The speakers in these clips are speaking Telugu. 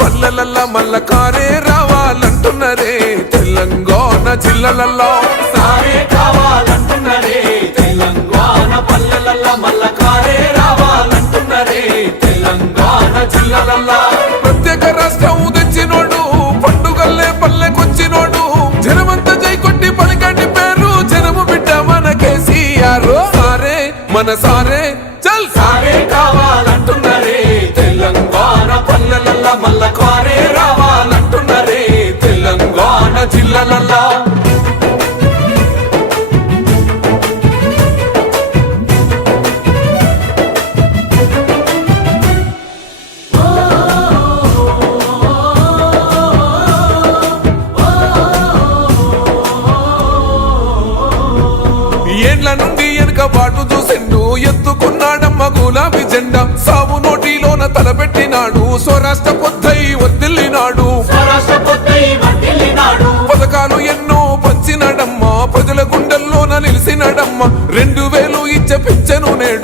పల్లెలల్ల మల్ల కారే రావాలంటున్నరే. తెలంగాణ జిల్లలల్లో. సారే కావాలంటున్నరే తెలంగాణ పల్లెలల్ల మల్ల కారే రావాలంటున్నరే. తెలంగాణ జిల్లాలల్లా. ప్రత్యేక రాష్ట్రం తెచ్చినోడు పండుగల్లే పల్లెకొచ్చినోడు. జనమంత జై కొట్టి పలికండి పేరు జనము బిడ్డ మన కేసీఆర్ సారే మన సారే చల్ సారే. బాటు చూసిండు ఎత్తుకున్నాడమ్మ గులాబీ జెండా. సావు నోటిలోన తలపెట్టినాడు స్వరాష్ట్ర పొద్దై వర్దిల్లినాడు వర్ధిల్లినాడు పథకాలు ఎన్నో పంచినడమ్మ ప్రజల గుండెల్లోన నిలిసినడమ్మ. రెండు వేలు ఇచ్చే పెంచెను నేడు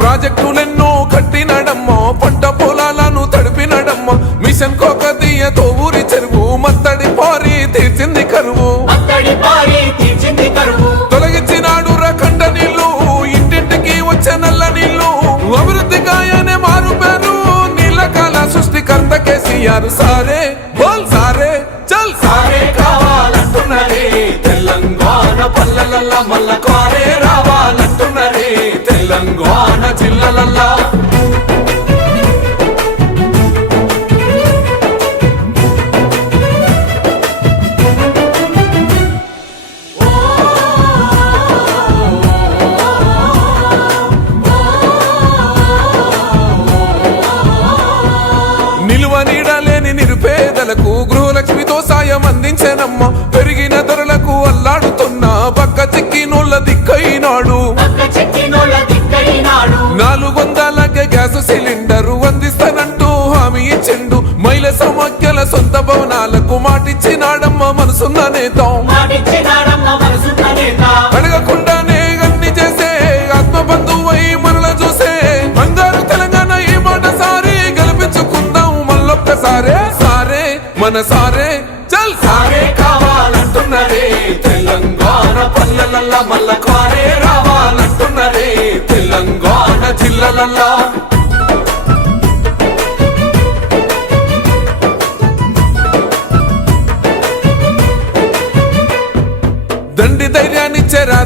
ప్రాజెక్టులెన్నో కట్టినడమ్మ పంట పొలాలను తడిపినడమ్మ మిషన్ కోకతీయతో ఊరి చెరువు మత్తడి పారి తీర్చింది కరువు. తొలగించినాడు రకండ నీళ్ళు ఇంటింటికి వచ్చే నల్ల నీళ్ళు అభివృద్ధి గాయనే మారు పేరు నీళ్ళ కాల సృష్టికర్త కేసీఆర్. సారే బోల్ సారే చల్ సారే. కావాలంటున్నరే తెలంగాణ పల్లెలల్ల మల్ల తెలంగాణ జిల్లాలల్లా. నిలువ నీడలేని నిరుపేదలకు గృహలక్ష్మితో సాయం అందించనమ్మ. పెరిగిన ధరలకు అల్లాడుతున్న పక్క చిక్కినోళ్ళ దిక్కైనాడు. అడగకుండానే అన్ని చేసే ఆత్మ మనల చూసే. బంగారు తెలంగాణ ఈ మాట సారి గెలిపించుకుందాం మళ్ళొక్కసారే. సారే మన సారే చల్. సారే కావాలంటున్నరే తెలంగాణ పల్లెలల్లా మల్ల కారే రావాలంటున్నరే తెలంగాణ జిల్లలల్లా.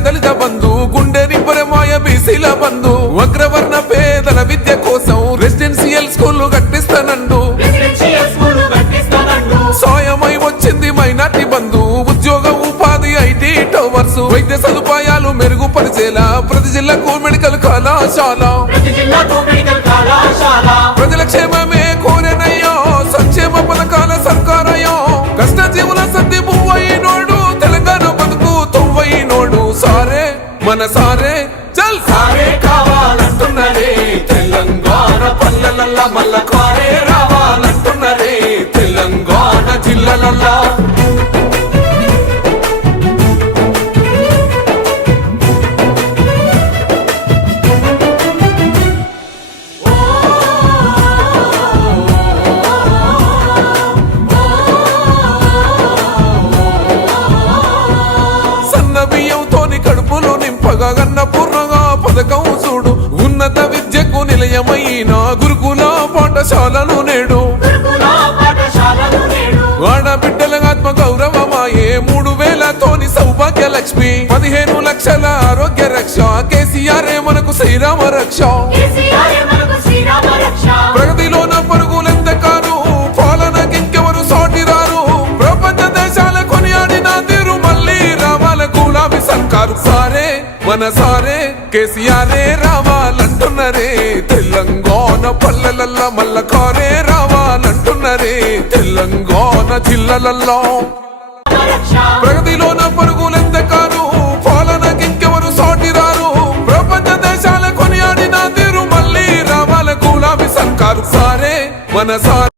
దళిత బంధు గుండె నిబ్బరమాయ బీసీల బంధు. అగ్రవర్ణ పేదల విద్య కోసం రెసిడెన్షియల్ స్కూల్ కట్టిస్తానండు. సాయమై వచ్చింది మైనార్టీ బంధు ఉద్యోగ ఉపాధి ఐటీ టవర్స్. వైద్య సదుపాయాలు మెరుగుపరిచేలా ప్రతి జిల్లాకు మెడికల్ కళాశాల. ప్రజల క్షేమమే కోరెనయ్యో సంక్షేమ పథకాల సర్కారయ్యో. కష్ట జీవుల సర్ది పువ్వైనోడు మల్ల కారే రావాలంటున్నరే తెలంగాణ జిల్లాలల్లా. సన్న బియ్యంతోని కడుపులు నింపగా గన్న పూర్ణగా పథకం పాఠశాలను నేడు. ఆడబిడ్డల ఆత్మ గౌరవమాయే మూడు వేలతోని సౌభాగ్య లక్ష్మి పదిహేను లక్షల ఆరోగ్య రక్ష. కేసీఆర్ మనకు శ్రీరామ రక్ష. మనసారే కేసీఆరే రావాలంటున్నారే. తెలంగాణ పల్లెలల్లా మల్ల కారే రావాలంటున్నరే. తెలంగాణ జిల్లలల్లో. ప్రగతిలోన పరుగులెంత కారు పాలనకింకెవరు సాటి రారు. ప్రపంచ దేశాల కొనియాడిన తీరు మళ్ళీ రావాల గులాబీ సర్కారు. సారే మన సారే